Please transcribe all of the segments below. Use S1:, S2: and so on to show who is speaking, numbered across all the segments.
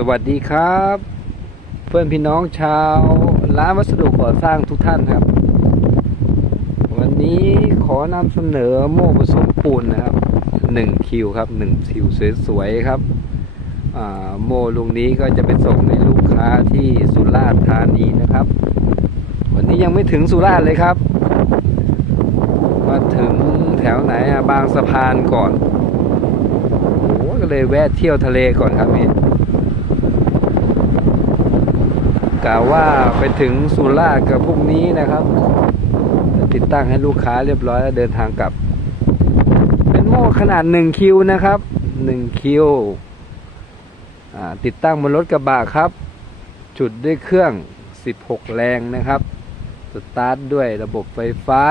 S1: สวัสดีครับ เพื่อนพี่น้องชาวร้านวัสดุก่อสร้างทุกท่านครับ วันนี้ขอนำเสนอโม่ผสมปูนนะครับหนึ่งคิวครับหนึ่งคิวสวยๆครับโม่ลุงนี้ก็จะไปส่งในลูกค้าที่สุราษฎร์ธานีนะครับ วันนี้ยังไม่ถึงสุราษฎร์เลยครับ มาถึงแถวไหนบางสะพานก่อนโอ้ก็เลยแวะเที่ยวทะเลก่อนครับนี่ กะว่าไปถึงสุราษฎร์กับพรุ่งนี้นะครับ ติดตั้งให้ลูกค้าเรียบร้อยแล้วเดินทางกลับ เป็นโม่ขนาด1คิวนะครับ1คิวติดตั้งบนรถกระบะครับ จุดด้วยเครื่อง 16 แรงนะครับสตาร์ทด้วยระบบไฟฟ้า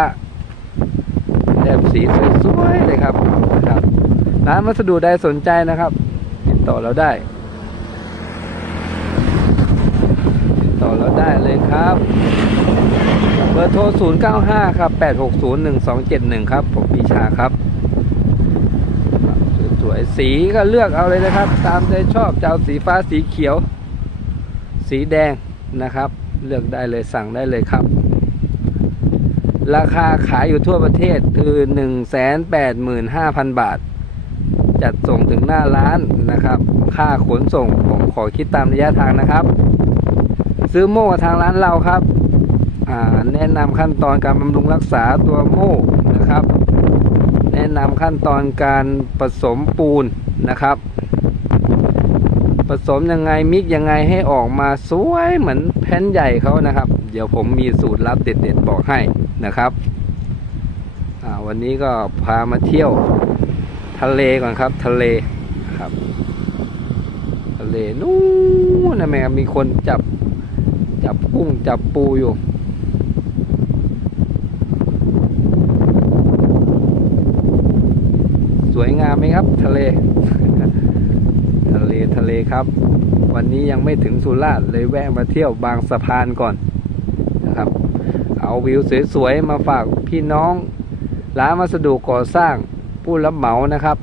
S1: แลบสีสวยๆเลยครับนะครับร้านวัสดุใดสนใจนะครับ ติดต่อเราได้ ติดต่อเราได้เลยครับ เบอร์โทร 095 ครับ 8601271 ครับ ผมปีชาครับ สวยๆ สีก็เลือกเอาเลยนะครับ ตามใจชอบจะเอาสีฟ้าสีเขียว สีแดงนะครับ เลือกได้เลยสั่งได้เลยครับ ราคาขายอยู่ทั่วประเทศคือ 185,000 บาทจัดส่งถึงหน้าร้านนะครับ ค่าขนส่งผมขอคิดตามระยะทางนะครับ ซื้อโม่กับทางร้านเราครับ แนะนำขั้นตอนการบำรุงรักษาตัวโม่นะครับ แนะนำขั้นตอนการผสมปูนนะครับ ผสมยังไงมิกยังไงให้ออกมาสวยเหมือนแผ่นใหญ่เขานะครับ เดี๋ยวผมมีสูตรลับเด็ดๆบอกให้นะครับวันนี้ก็พามาเที่ยวทะเลก่อนครับ ทะเลครับ ทะเลนู้นนะแม่มีคนจับ กุ้งจับปูอยู่ สวยงามไหมครับ ทะเล ทะเลทะเลครับ วันนี้ยังไม่ถึงสุราษฎร์เลยแวะมาเที่ยวบางสะพานก่อนนะครับ เอาวิวสวยๆ มาฝากพี่น้องร้านวัสดุก่อสร้างผู้รับเหมานะครับ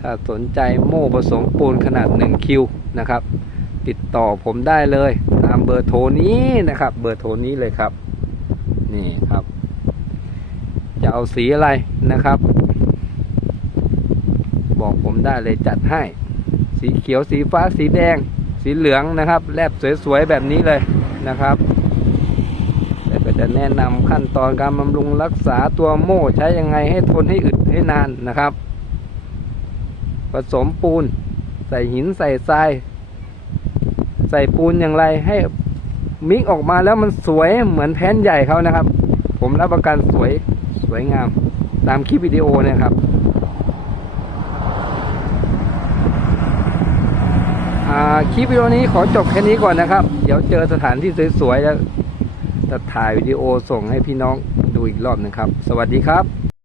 S1: ถ้าสนใจโม่ผสมปูนขนาด 1 คิวนะครับ ติดต่อผมได้เลยามเบอร์โทรนี้นะครับ เบอร์โทรนี้เลยครับ นี่ครับ จะเอาสีอะไรนะครับ บอกผมได้เลยจัดให้ สีเขียวสีฟ้าสีแดง สีเหลืองนะครับ แลบสวยๆแบบนี้เลยนะครับแล้วก็จะแนะนำขั้นตอนการบำรุงรักษาตัวโม่ใช้ยังไงให้ทนให้อึดให้นานนะครับ ผสมปูน ใส่หินใส่ทราย ใส่ปูนอย่างไรให้มิกออกมาแล้วมันสวยเหมือนแผ่นใหญ่เขานะครับ ผมรับประกันสวยสวยงาม ตามคลิปวิดีโอเนะครับอ่าคลิปวิดีโอนี้ขอจบแค่นี้ก่อนนะครับ เดี๋ยวเจอสถานที่สวยๆแล้วจะถ่ายวิดีโอส่งให้พี่น้องดูอีกรอบหนึงครับ สวัสดีครับ